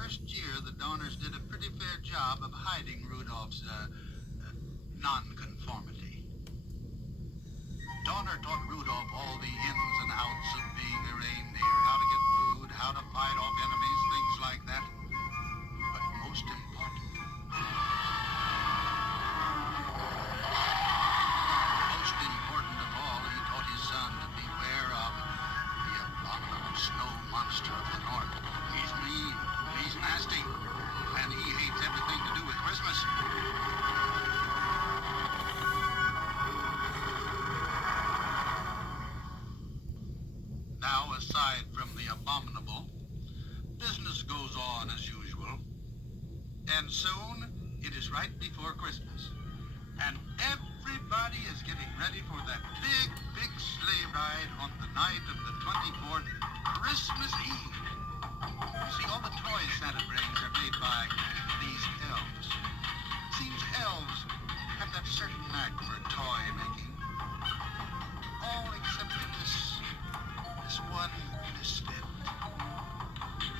first year, the Donners did a pretty fair job of hiding Rudolph's, nonconformity. Donner taught Rudolph all the ins and outs of being a reindeer, how to get food, how to fight off enemies, things like that. But most important of all, he taught his son to beware of the abominable snow monster of the north. He's mean, he's nasty, and he hates everything to do with Christmas. Now, aside from the abominable, business goes on as usual. And soon, it is right before Christmas. And everybody is getting ready for that big sleigh ride on the night of the 24th, Christmas Eve. You see, all the toys Santa brings are made by these elves. Seems elves have that certain knack for toy making. All except for this one misfit.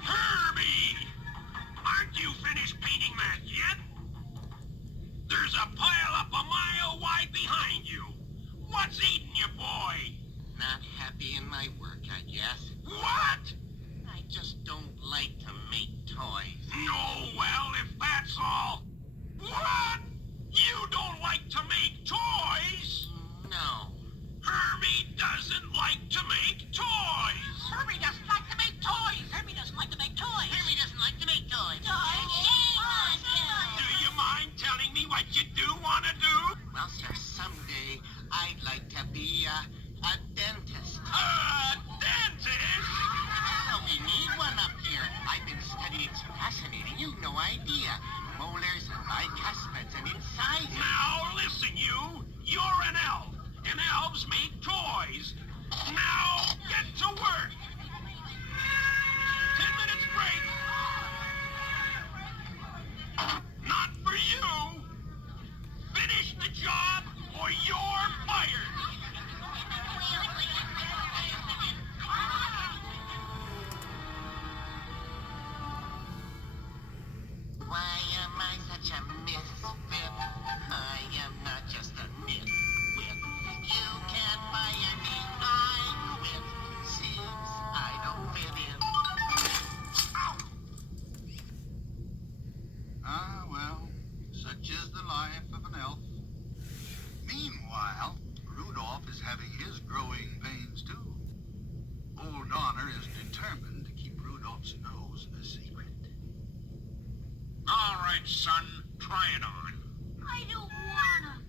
Herbie! Aren't you finished painting that yet? There's a pile up a mile wide behind you. What's eating you, boy? Not happy in my work, I guess. What? I just don't like to make toys. No, well, if that's all. What? You don't like to make toys? No. Herbie doesn't like to make toys. Herbie doesn't like to make toys. Herbie doesn't like to make toys. Herbie doesn't like to make toys. Do you mind telling me what you do want to do? Well, sir, someday I'd like to be a dentist. A dentist? Well, we need one up here. I've been studying. It's fascinating. You've no idea. Molars and bicuspids and incisors. Now listen, you. You're an elf, and elves make toys. Now get to work. 10 minutes break. Not for you. Finish the job or you're fired. Why am I such a misfit? I am not just a nitwit. You can't fire me. I quit. Seems I don't fit in. Ow! Ah, well, such is the life of an elf. Meanwhile, Rudolph is having his growing pains, too. Old Donner is determined to keep Rudolph's nose a secret. All right, son. Try it on. I don't wanna.